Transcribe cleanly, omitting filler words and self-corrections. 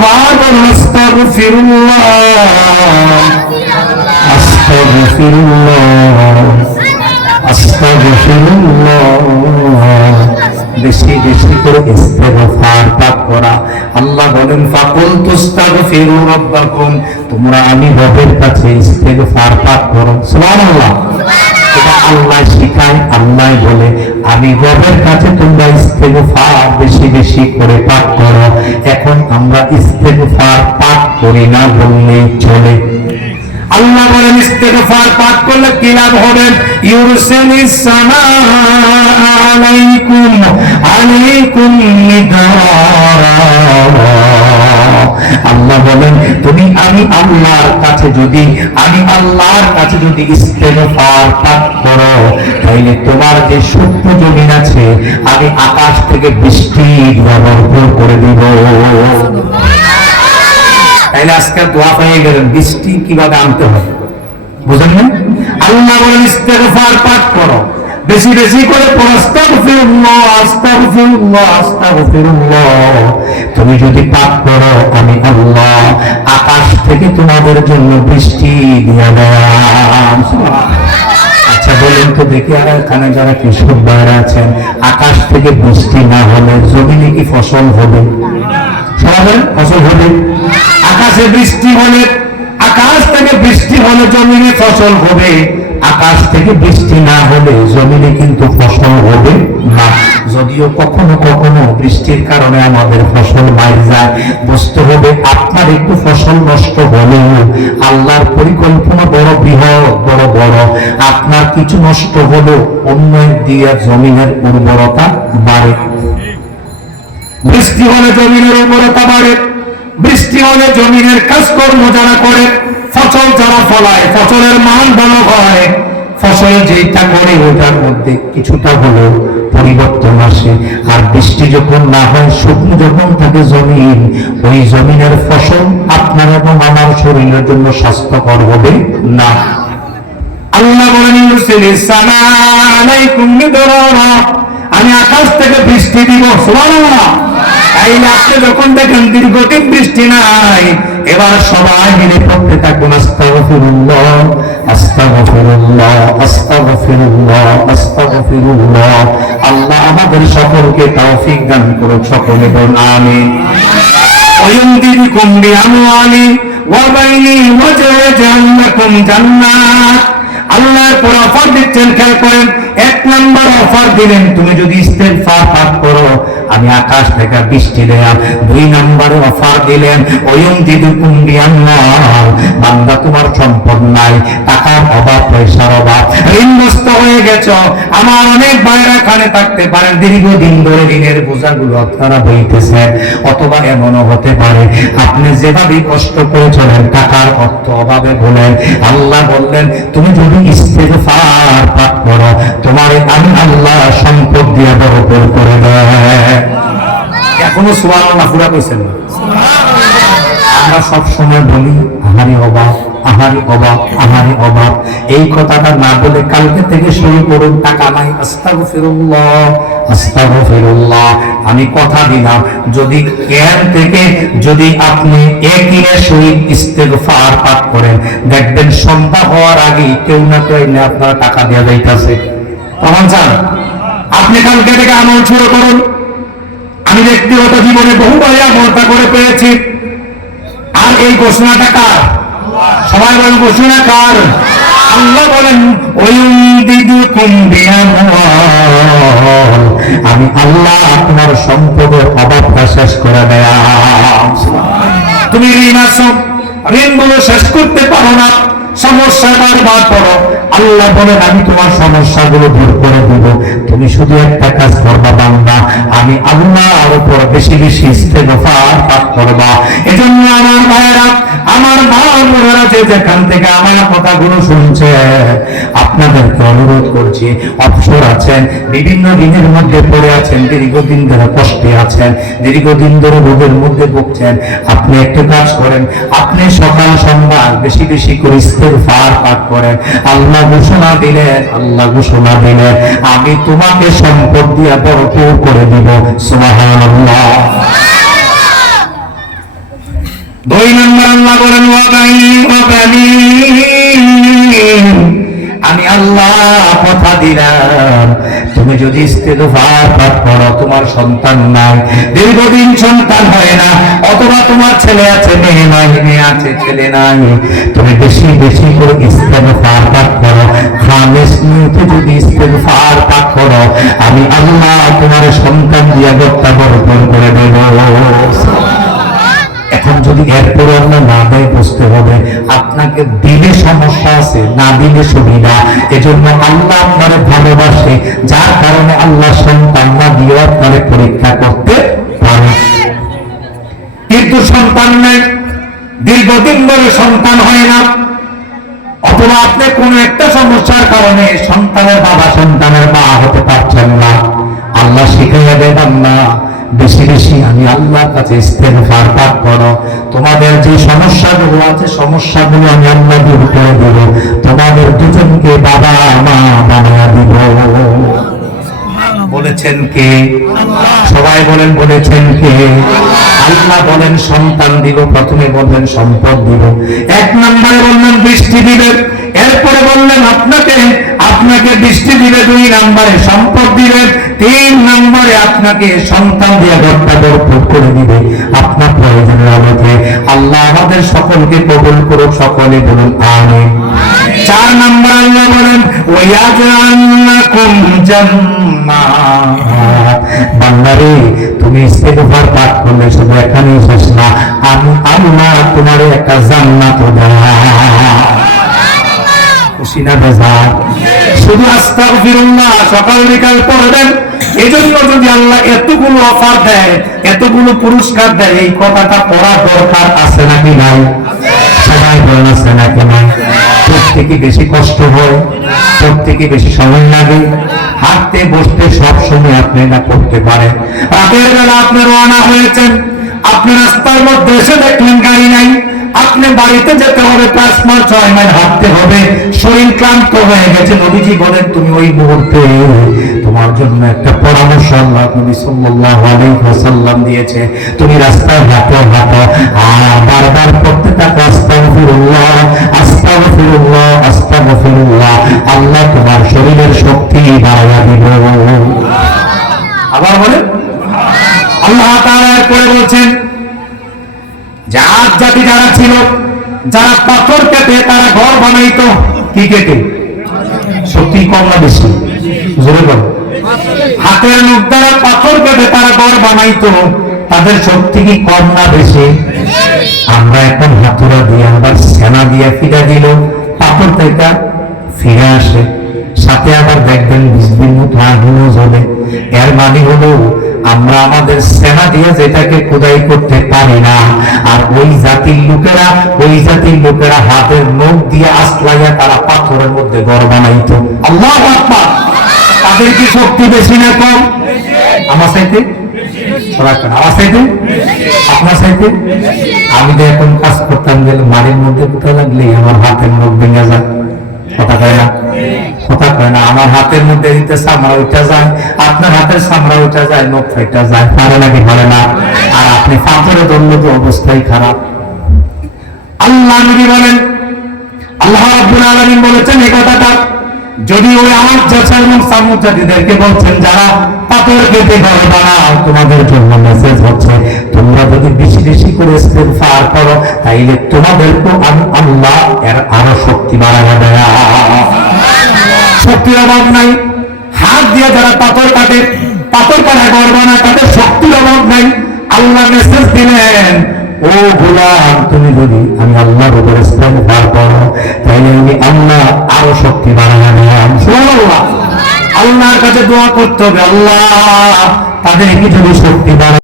আবার বলুন আস্তাগফিরুল্লাহ, আস্তাগফিরুল্লাহ, আস্তাগফিরুল্লাহ। বেশি বেশি করে ইস্তেগফার পাঠ করা। আল্লাহ বলেন ফাকুলতু আস্তাগফিরু রাব্বাকুম, তোমরা আমি রবের কাছে ইস্তেগফার পাঠ করো। সুবহানাল্লাহ। এটা আল্লাহ শিখায়, আল্লাহ বলে আমি রবের কাছে তোমরা ইস্তেগফার বেশি বেশি করে পাঠ করো। এখন আমরা ইস্তেগফার পাঠ করি না বললেই চলে। আল্লাহ বলেন ইস্তেগফার পাঠ করলে কি লাভ হবে? ইউরসিলিস সামাআ আলাইকুম আলাইকুম মিদরারা। আল্লাহ বলেন তুমি আমি আল্লাহর কাছে যদি ইস্তেগফার পাঠ করো, তাহলে তোমার যে শুকনো জমিন আছে আমি আকাশ থেকে বৃষ্টি ভরপুর করে দিব। তাইলে আজকে দোয়া পেয়ে গেলেন, বৃষ্টি কিভাবে আনতে হবে বুঝেন না? আল্লাহ বলেন ইস্তেগফার পাঠ করো, বেশি বেশি করে পড়ো আস্তাগফিরুল্লাহ, আস্তাগফিরুল্লাহ, আস্তাগফিরুল্লাহ। তুমি যদি পাঠ করো আমি আল্লাহ আকাশ থেকে তোমাদের জন্য বৃষ্টি দিয়ে দিলাম। আচ্ছা বলেন তো দেখি, আর এখানে যারা কৃষক ভাইরা আছেন, আকাশ থেকে বৃষ্টি না হলে জমিনে কি ফসল হবে? সবাই ফসল হবে? আকাশে বৃষ্টি হলে, আকাশ থেকে বৃষ্টি হলে জমিনে ফসল হবে, আকাশ থেকে বৃষ্টি না হলে জমিনে কিন্তু ফসল হবে না। যদিও কখনো কখনো বৃষ্টির কারণে আমাদের ফসল মারা যায়, বুঝতে হবে আপনার একটু ফসল নষ্ট হলেও আল্লাহর পরিকল্পনা বড় বৃহৎ, বড় বড়। আপনার কিছু নষ্ট হলেও অন্য দিয়ে জমিনের উর্বরতা বাড়ে। বৃষ্টি হলে জমিনের উর্বরতা বাড়ে, বৃষ্টি হলে জমিনের কাজকর্ম যারা করে, ফসল যারা ফলায়, ফসলের মান ভালো হয়। ফসল যেটা করে ওটার মধ্যে কিছুটা হলেও পরিবর্তন আসে। আর বৃষ্টি যখন না হয়, শুকনো যখন থাকে জমিন, ওই জমিনের ফসল আপনার এবং আমার শরীরের জন্য স্বাস্থ্যকর হবে না। আল্লাহ বলেন ইউরসিলিস সামাআ আলাইকুম মিদরারা, আমি আকাশ থেকে বৃষ্টি দিব। সুবহানাল্লাহ। তাইলে আপনি যখন দেখেন দীর্ঘদিন বৃষ্টি নাই, এবার সবাই মিলে পড়তে থাকবেন আস্তাগফিরুল্লাহ, আস্তাগফিরুল্লাহ, আস্তাগফিরুল্লাহ, আস্তাগফিরুল্লাহ। আল্লাহ আমাদের সকলকে তৌফিক দান করুন, সকলে বলুন আমিন। ওয়ায়ুমদিদকুম বিআমওয়ালি ওয়া বাইনি ওয়াজআল লাকুম জান্নাত। আল্লাহর পর অফার দিচ্ছেন, খেয়াল করেন। এক নাম্বার অফার দিলেন, তুমি যদি ইস্তেগফার পাঠ করো আমি আকাশ থেকে বৃষ্টি দিলাম। দুই নম্বরে অফার দিলেন ওয়ায়ুমদিদকুম বিআমওয়াল, বান্দা তোমার সম্পদ নাই, টাকার অভাব, পয়সার অভাব, ঋণগ্রস্ত হয়ে গেছো। আমার অনেক ভাইরা এখানে থাকতে পারেন, দীর্ঘদিন ধরে ঋণের বোঝাগুলো আপনারা বইতেছেন। অথবা এমনও হতে পারে আপনি যেভাবে কষ্ট করে চলেন টাকার অর্থ অভাবে বলেন। আল্লাহ বললেন তুমি যদি ইস্তেগফার পাঠ করো, তোমার আমি আল্লাহ সম্পদ দিয়ে ভরপুর করে দেয়। এখনো সুবহানাল্লাহ পুরা কইছেন না? আমরা সব সময় বলি আহারি অভাব, আহারি অভাব, আহারি অভাব। এই কথাটা না বলে কালকে থেকে শুরু করুন, টাকা নাই, আস্তাগফিরুল্লাহ, আস্তাগফিরুল্লাহ। আমি কথা দিলাম, যদি জ্ঞান থেকে যদি আপনি একদিনের সহিত ইস্তেগফার পাঠ করেন, দেখবেন সন্ধ্যা হওয়ার আগেই কেউ না কেউ আপনার টাকা দেওয়া যাইতেছে। তখন চান আপনি কালকে থেকে আমল শুরু করুন। আমি ব্যক্তিগত জীবনে বহুবার আমলটা করে পেয়েছি। আর এই ঘোষণাটা কার? সবাই বলেন ঘোষণা কার? আল্লাহ বলেন ওয়ায়ুমদিদকুম বিআমওয়াল, আমি আল্লাহ আপনার সম্পদের অভাবটা শেষ করে দেয়া। তুমি ঋণ আছো, ঋণগুলো শেষ করতে পারো না, সমস্যা বারবার পড়ো, আল্লাহ বলেন আমি তোমার সমস্যাগুলো দূর করে দেব। তুমি শুধু একটা কাজ করবা বান্দা, আমি আল্লাহর উপর বেশি বেশি ইস্তেগফার পাঠ করবা। এজন্য আমার ভাইয়েরা, আমার মা বোনেরা যে যেখান থেকে আমার কথাগুলো শুনছে, আপনাদেরকে অনুরোধ করছি, অবসর আছেন, বিভিন্ন দিনের মধ্যে পড়ে আছেন, দীর্ঘদিন ধরে কষ্টে আছেন, দীর্ঘদিন ধরে রোগের মধ্যে ভুগছেন, আপনি একটা কাজ করেন, আপনি সকাল সন্ধ্যা বেশি বেশি করে ইস্তেগফার পাঠ করেন। আল্লাহ ঘোষণা দিলেন, আল্লাহ ঘোষণা দিলেন আমি তোমাকে সম্পদ দিয়ে ভরপুর করে দিব। সুবহানাল্লাহ। দুই নম্বর আল্লাহ বলেন আমি আল্লাহ কথা দিলাম, তুমি যদি ইস্তেগফার পাঠ করো, তোমার সন্তান নাই, দীর্ঘদিন সন্তান হয় না, অথবা তোমার ছেলে আছে মেয়ে নাই, মেয়ে আছে ছেলে নাই, তুমি বেশি বেশি করে ইস্তেগফার পাঠ করো, খালিস নিয়তে যদি ইস্তেগফার পাঠ করো, আমি আল্লাহ তোমার সন্তান দিয়ে গর্তা বর্পণ করে দেব। এখন যদি এরপরে আমরা না দেয়, বুঝতে হবে আপনাকে দিলে সমস্যা আছে, না দিলে সুবিধা। এজন্য আল্লাহ আপনারে ভালোবাসে, যার কারণে আল্লাহ সন্তান না দিয়ে আপনারে পরীক্ষা করতে পারে। কিন্তু সন্তান নেই, দীর্ঘদিন ধরে সন্তান হয় না, অথবা আপনি কোন একটা সমস্যার কারণে সন্তানের বাবা সন্তানের মা হতে পারছেন না, আল্লাহ শিখাইয়া দেবেন না বেশি বেশি আমি আল্লাহর কাছে ইস্তেগফার পাঠ করো, তোমাদের যে সমস্যাগুলো আছে সমস্যাগুলো আমি আল্লাহ দূর করে দেব, তোমাদের দুজনকে বাবা মা বানিয়ে দিব। বলেছেন কে? সবাই বলেন বলেছেন কে? আল্লাহ বলেন সন্তান দিব, প্রথমে বললেন সম্পদ দিব, এক নম্বরে বললেন বৃষ্টি দিবেন, এরপরে বললেন আপনাকে বৃষ্টি দিবে, দুই নম্বরে সম্পদ দিবেন, তিন নম্বরে আপনাকে সন্তান দিয়ে ঘরটা বরকত করে দিবে আপনার প্রয়োজনের অভাবে। আল্লাহ আমাদের সকলকে কবুল করুক, সকলে বলুন আমিন। চার নম্বর আল্লাহ বলেন ওয়াজআলনাকুম জান্নাত, বান্দারে তুমি ইস্তেগফার পাঠ করলে শুধু এখানেই শেষ না, আমি আল্লাহ তোমার একটা জান্নাত দেব। খুশি না বেজার? শুধু আস্তাগফিরুল্লাহ সকাল বিকাল পড়বেন, এজন্য যদি আল্লাহ এতগুলো অফার দেয়, এতগুলো পুরস্কার দেয়, এই কথাটা পড়া দরকার আছে নাকি নাই? সবাই বলেন আছে নাকি নাই? প্রত্যেকে বেশি কষ্ট হয়, প্রত্যেকে বেশি সময় লাগে, হাঁটতে বসতে সব সময় আপনি না করতে পারেন। রাতের বেলা আপনি রওনা হয়েছেন, আপনি রাস্তার মধ্যে এসে দেখলেন গাড়ি নাই, আপনি বাড়িতে যেতে হবে 5 মাইল 6 মাইল হাঁটতে হবে, শরীর ক্লান্ত হয়ে গেছে। নবীজি বলেন তুমি ওই মুহূর্তে তোমার জন্য একটা পরামর্শ আল্লাহ নবী সাল্লাল্লাহু আলাইহি ওয়াসাল্লাম দিয়েছে, তুমি রাস্তায় হাঁটো আর বারবার পড়তে থাকো আস্তাগফিরুল্লাহ আস্তাগফিরুল্লাহ আস্তাগফিরুল্লাহ, আল্লাহ তোমার শরীরের শক্তি বাড়াইয়া দিবে। আবার বলেন আল্লাহ তাআলা এরপরে বলছেন জাত জাতি যারা ছিল, যারা পাথর কেটে তারা ঘর বানাইতো, কি কেটে? শক্তি কম না বেশি? জোরে বল। হাতের মুখ দ্বারা পাথর কেটে তারা ঘর বানাইতো, তাদের শক্তি কি কম না বেশি? আমরা এখন হাতুড়া দিয়ে আবার সেনা দিয়ে ফিরা দিল, পাথর থেকে ফিরে আসে, সাথে আবার দেখবেন 20 দিন মতো আগুনও জ্বলে। এর মানে হলো আমরা আমাদের সেনা দিয়ে যেটাকে খোদাই করতে পারি না, আর ওই জাতির লোকেরা হাতের নখ দিয়ে আসলাইয়া তারা পাথরের মধ্যে ঘর বানাইতো। আল্লাহু আকবার। তাদের কি শক্তি বেশি না কম? আমার চাইতে আমার চাইতে আপনার চাইতে? আমি তো এখন কাজ করতাম গেলে মাড়ির মধ্যে কোথায় লাগলে আমার হাতের নখ ভেঙে যায়। কথা কয় না? কথা কয় না? আমার হাতের মধ্যে দিতে চামড়া উঠা যায়, আপনার হাতের চামড়া উঠা যায়, নখ ফেটা যায়, পারে নাকি? পারে না। আর আপনি পাথরে ধরলে তো অবস্থাই খারাপ। আল্লাহ নবী বলেন, আল্লাহ রাব্বুল আলামিন বলেছেন এই কথাটা, যদি ওই আদ জাতি এবং সামুদ জাতিদেরকে বলছেন যারা পাথর কেটে ঘর বানাও, তোমাদের জন্য মেসেজ হচ্ছে তোমরা যদি বেশি বেশি করে ইস্তেগফার করো, তাইলে তোমাদেরকে আমি আল্লাহ এর আরো শক্তি বাড়াইয়া দেব। শক্তির অভাব নাই। হাত দিয়ে যারা পাথর কাটে, পাথর কাটায় ঘর বানায়, তাদের শক্তির অভাব নাই। আল্লাহ মেসেজ দিলেন, ও গোলাম তুমি যদি আমি আল্লাহর উপর ইস্তেগফার করো, তাইলে আমি আল্লাহ আরো শক্তি বাড়াইয়া দিলাম। সুবহানাল্লাহ। আল্লাহর কাছে দোয়া করতে হবে, আল্লাহ তাদেরকে যদি শক্তি বাড়ায়